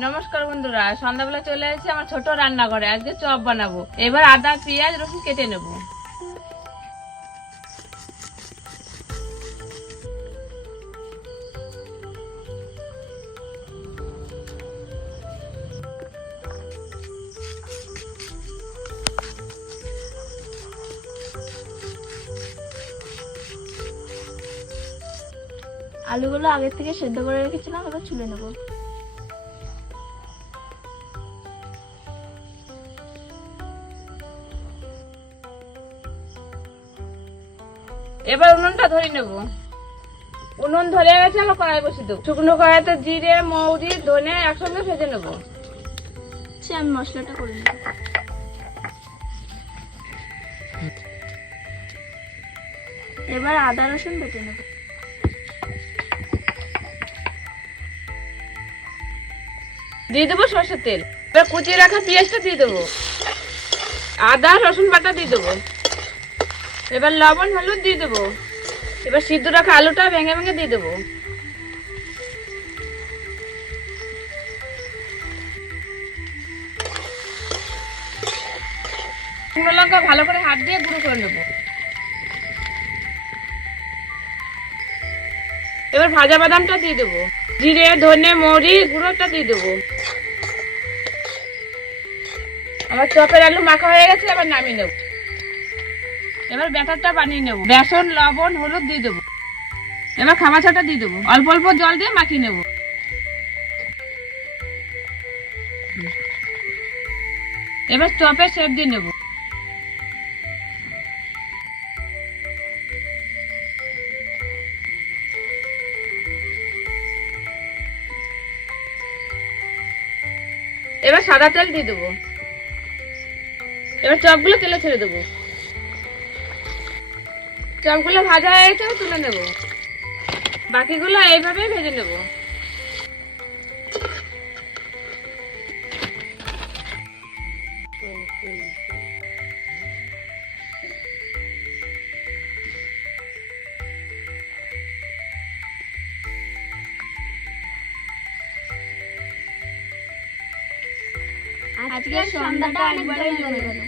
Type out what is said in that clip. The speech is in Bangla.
নমস্কার বন্ধুরা, সন্ধ্যাবেলা চলে এসেছি আমার ছোট রান্নাঘরে। আজকে চপ বানাবো। এবার আদা, পেঁয়াজ, রসুন কেটে নেব। আলুগুলো আগে থেকে সেদ্ধ করে রেখেছিলাম, এবার ছুলে নেব। এবার উনুনটা ধরে নেব। উনুন ধরে গেছে, আমরা কড়াই বসিয়ে দেবো। শুকনো কড়াইতে জিরে, মৌরি, ধনে একসঙ্গে ভেজে নেব। আমি মশলাটা করে নেব। এবার আদা রসুন বেটে নেব। দিয়ে দেবো সরষের তেল। এবার কুচিয়ে রাখা পেঁয়াজটা দিয়ে দেবো। আদা রসুন বাটা দিয়ে দেবো। এবার লবণ হলুদ দিয়ে দেবো। এবার সিদ্ধ রাখা আলুটা ভেঙে ভেঙে দিয়ে দেবো। শুকনো লঙ্কা ভালো করে হাত দিয়ে গুঁড়ো করে নেবো। এবার ভাজা বাদামটা দিয়ে দেবো। জিরে, ধনে, মৌরি গুঁড়োটা দিয়ে দেবো। আমার চপের আলু মাখা হয়ে গেছে, এবার নামিয়ে নেব। এবার ব্যাটারটা বানিয়ে নেব। বেসন, লবণ, হলুদ দিয়ে দেবো। এবার খামাচাটা দিয়ে দেবো। অল্প অল্প জল দিয়ে মাখিয়ে নেব। এবার চপের শেপ দিয়ে নেব। এবার সাদা তেল দিয়ে দেবো। এবার চপগুলো তেলে ছেড়ে দেবো। চপগুলো ভাজা হয়ে গেছে, তুলে নেব। বাকিগুলো এইভাবেই ভেজে নেব। আজকে সন্ধ্যাটা একবারে জমে গেল।